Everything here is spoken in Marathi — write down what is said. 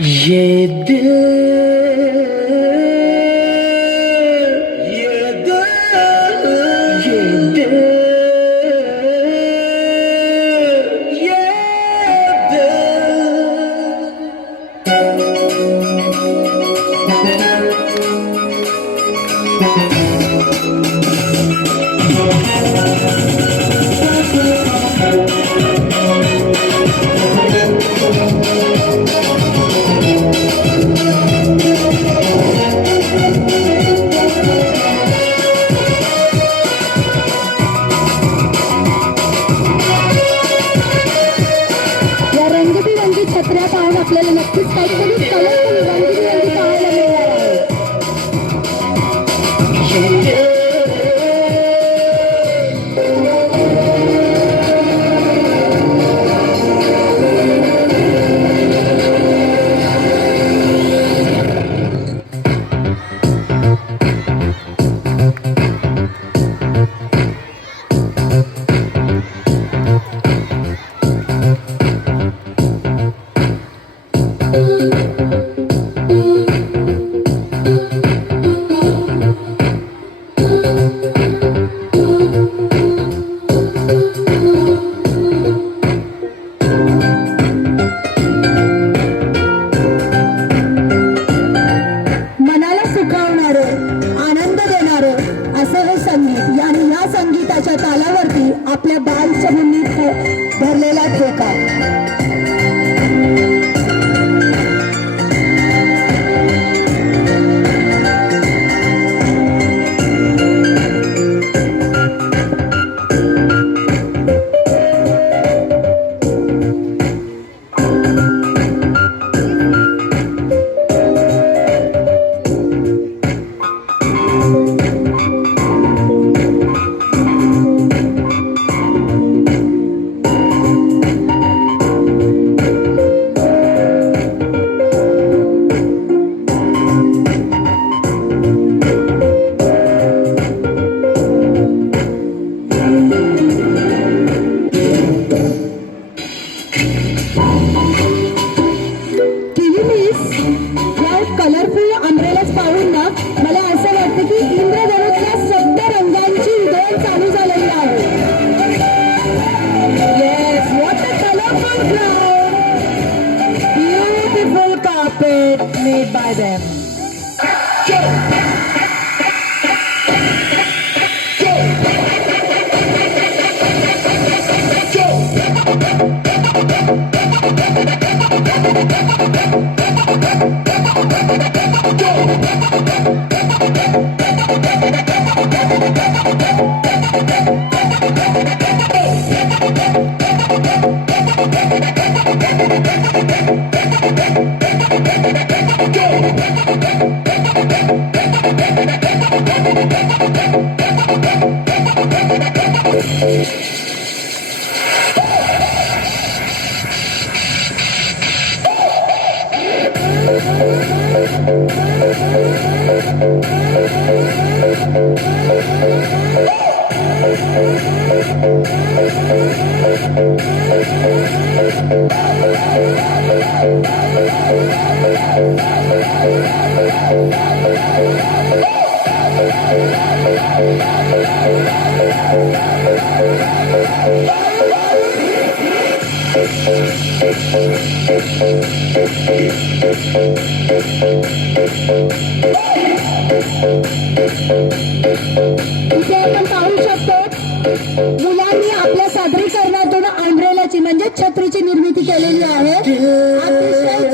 ये दिल ये दिल ये दिल ये रंगीबेरंगी छत्र्या पाहून आपल्याला नक्कीच काहीतरी कलरफुल रंगीबेरंगी पाहायला मिळणार आहे. आनंद देणारं असं हे संगीत आणि या संगीताच्या तालावरती आपल्या बालसमूहांनी भरलेला ठेका. कलरफुल अम्ब्रेलाच पाहून ना मला असं वाटतं की इंद्रधनुष्या सप्त रंगांची उधळण चालू झालेली आहे. Yes, what a colorful crowd! Beautiful carpet made by them. इथे आपण पाहू शकतो मुलांनी आपल्या सादरीकरणातून अम्ब्रेलाची म्हणजे छत्रीची निर्मिती केलेली आहे. अतिशय